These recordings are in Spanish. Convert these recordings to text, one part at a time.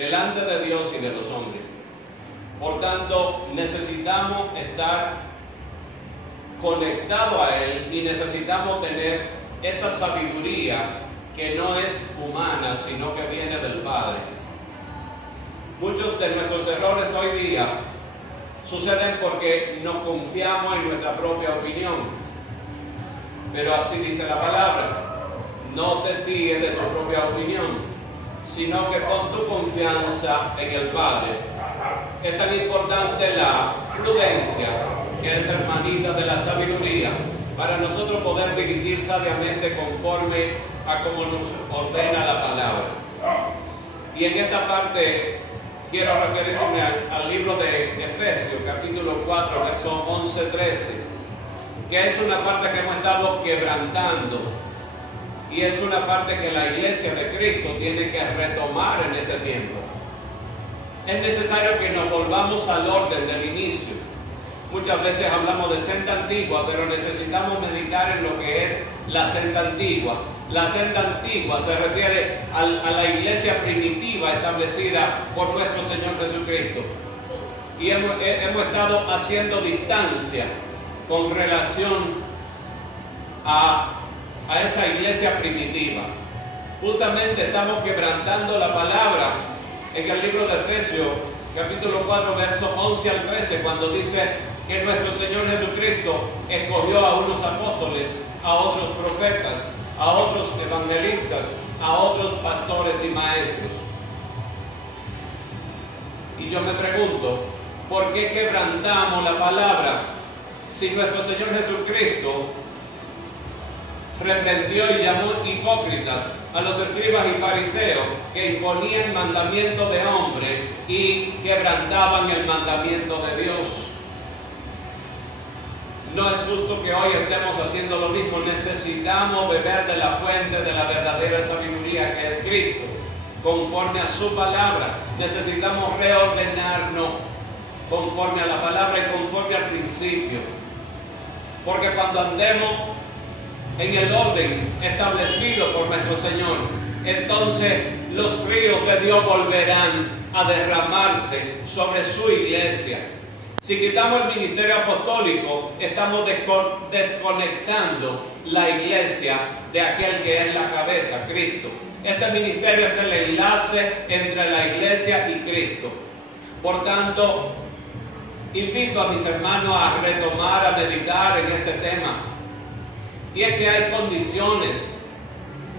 delante de Dios y de los hombres. Por tanto, necesitamos estar conectados a Él y necesitamos tener esa sabiduría que no es humana, sino que viene del Padre. Muchos de nuestros errores hoy día suceden porque nos confiamos en nuestra propia opinión. Pero así dice la palabra: no te fíes de tu propia opinión, sino que pon tu confianza en el Padre. Es tan importante la prudencia, que es hermanita de la sabiduría, para nosotros poder dirigir sabiamente conforme a como nos ordena la palabra. Y en esta parte quiero referirme al libro de Efesios, capítulo 4, versos 11-13, que es una parte que hemos estado quebrantando, y es una parte que la iglesia de Cristo tiene que retomar en este tiempo. Es necesario que nos volvamos al orden del inicio. Muchas veces hablamos de senda antigua, pero necesitamos meditar en lo que es la senda antigua. La senda antigua se refiere a la iglesia primitiva establecida por nuestro Señor Jesucristo. Y hemos estado haciendo distancia con relación a esa iglesia primitiva. Justamente estamos quebrantando la palabra en el libro de Efesios, capítulo 4, versos 11 al 13, cuando dice que nuestro Señor Jesucristo escogió a unos apóstoles, a otros profetas, a otros evangelistas, a otros pastores y maestros. Y yo me pregunto, ¿por qué quebrantamos la palabra si nuestro Señor Jesucristo reprendió y llamó hipócritas a los escribas y fariseos que imponían mandamiento de hombre y quebrantaban el mandamiento de Dios? No es justo que hoy estemos haciendo lo mismo. Necesitamos beber de la fuente de la verdadera sabiduría, que es Cristo, conforme a su palabra. Necesitamos reordenarnos conforme a la palabra y conforme al principio, porque cuando andemos en el orden establecido por nuestro Señor, entonces los ríos de Dios volverán a derramarse sobre su iglesia. Si quitamos el ministerio apostólico, estamos desconectando la iglesia de aquel que es la cabeza, Cristo. Este ministerio es el enlace entre la iglesia y Cristo. Por tanto, invito a mis hermanos a retomar, a meditar en este tema. Y es que hay condiciones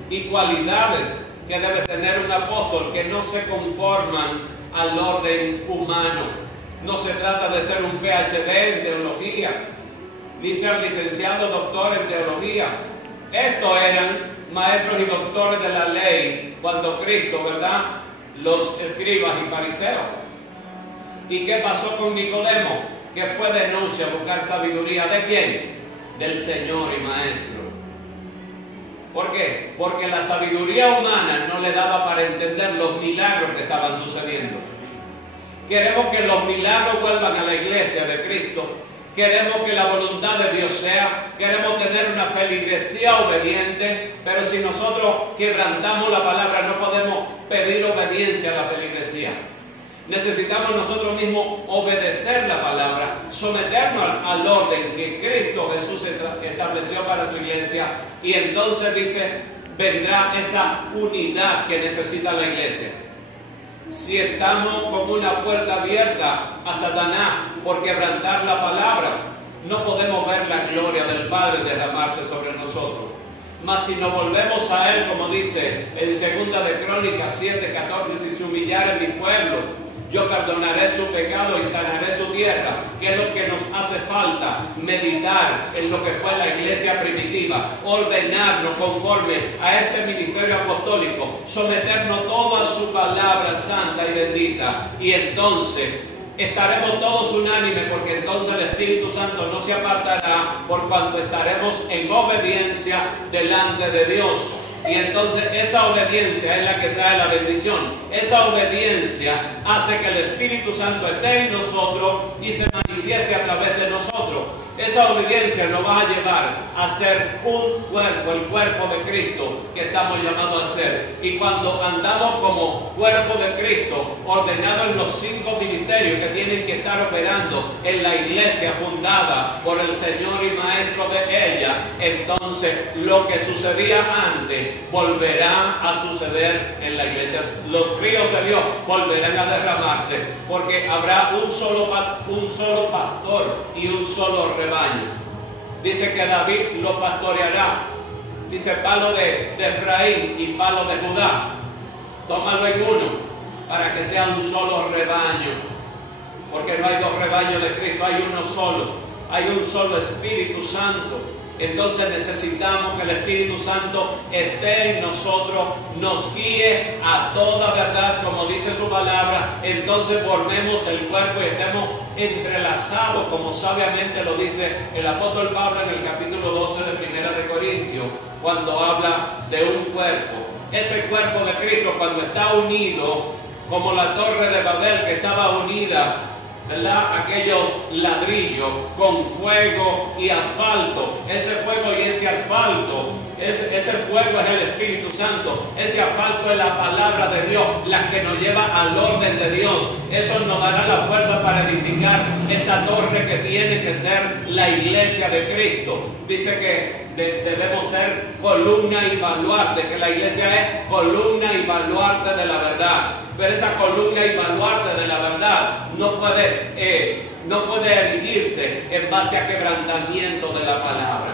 y cualidades que debe tener un apóstol que no se conforman al orden humano. No se trata de ser un PhD en teología, ni ser licenciado doctor en teología. Estos eran maestros y doctores de la ley cuando Cristo, ¿verdad?, los escribas y fariseos. ¿Y qué pasó con Nicodemo? Que fue de noche a buscar sabiduría. ¿De quién? Del Señor y Maestro. ¿Por qué? Porque la sabiduría humana no le daba para entender los milagros que estaban sucediendo. Queremos que los milagros vuelvan a la iglesia de Cristo. Queremos que la voluntad de Dios sea. Queremos tener una feligresía obediente. Pero si nosotros quebrantamos la palabra, no podemos pedir obediencia a la feligresía. Necesitamos nosotros mismos obedecer la palabra, someternos al orden que Cristo Jesús estableció para su iglesia, y entonces dice, vendrá esa unidad que necesita la iglesia. Si estamos como una puerta abierta a Satanás por quebrantar la palabra, no podemos ver la gloria del Padre derramarse sobre nosotros. Mas si nos volvemos a Él, como dice en 2 de Crónicas 7:14, si se humillare mi pueblo, yo perdonaré su pecado y sanaré su tierra, que es lo que nos hace falta, meditar en lo que fue la iglesia primitiva, ordenarnos conforme a este ministerio apostólico, someternos todo a su palabra santa y bendita, y entonces estaremos todos unánimes, porque entonces el Espíritu Santo no se apartará, por cuanto estaremos en obediencia delante de Dios. Y entonces esa obediencia es la que trae la bendición. Esa obediencia hace que el Espíritu Santo esté en nosotros y se manifieste a través de nosotros. Esa obediencia nos va a llevar a ser un cuerpo, el cuerpo de Cristo que estamos llamados a ser. Y cuando andamos como cuerpo de Cristo, ordenados en los 5 ministerios que tienen que estar operando en la iglesia fundada por el Señor y Maestro de ella, entonces lo que sucedía antes volverá a suceder en la iglesia. Los ríos de Dios volverán a derramarse, porque habrá un solo pastor y un solo rebaño. Dice que David lo pastoreará. Dice palo de Efraín y palo de Judá. Tómalo en uno para que sea un solo rebaño. Porque no hay 2 rebaños de Cristo, hay uno solo. Hay un solo Espíritu Santo. Entonces necesitamos que el Espíritu Santo esté en nosotros, nos guíe a toda verdad, como dice su palabra. Entonces formemos el cuerpo y estemos entrelazados, como sabiamente lo dice el apóstol Pablo en el capítulo 12 de Primera de Corintios, cuando habla de un cuerpo. Ese cuerpo de Cristo, cuando está unido, como la torre de Babel que estaba unida, ¿verdad? Aquellos ladrillos con fuego y asfalto. Ese fuego y ese asfalto, ese fuego es el Espíritu Santo. Ese asfalto es la palabra de Dios, la que nos lleva al orden de Dios. Eso nos dará la fuerza para edificar esa torre que tiene que ser la iglesia de Cristo. Dice que debemos ser columna y baluarte, que la iglesia es columna y baluarte de la verdad. Pero esa columna y baluarte de la verdad no puede erigirse en base a quebrantamiento de la palabra.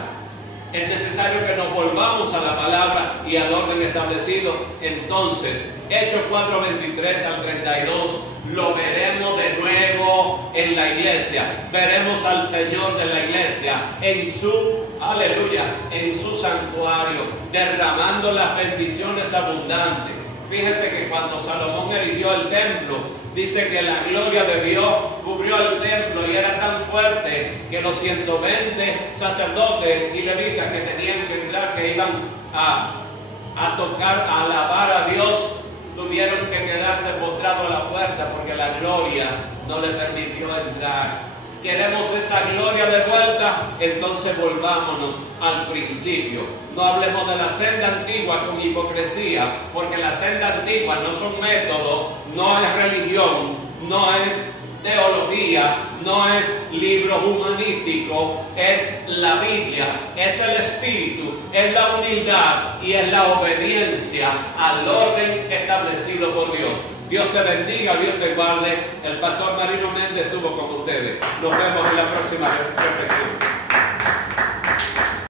Es necesario que nos volvamos a la palabra y al orden establecido. Entonces, Hechos 4:23 al 32, lo veremos de nuevo en la iglesia. Veremos al Señor de la iglesia en su, aleluya, en su santuario, derramando las bendiciones abundantes. Fíjese que cuando Salomón erigió el templo, dice que la gloria de Dios cubrió el templo y era tan fuerte que los 120 sacerdotes y levitas que tenían que entrar, que iban a tocar, a alabar a Dios, tuvieron que quedarse postrados a la puerta porque la gloria no les permitió entrar. Queremos esa gloria de vuelta, entonces volvámonos al principio. No hablemos de la senda antigua con hipocresía, porque la senda antigua no son métodos, no es religión, no es teología, no es libro humanístico, es la Biblia, es el Espíritu, es la humildad y es la obediencia al orden establecido por Dios. Dios te bendiga, Dios te guarde. El pastor Marino Méndez estuvo con ustedes. Nos vemos en la próxima reflexión.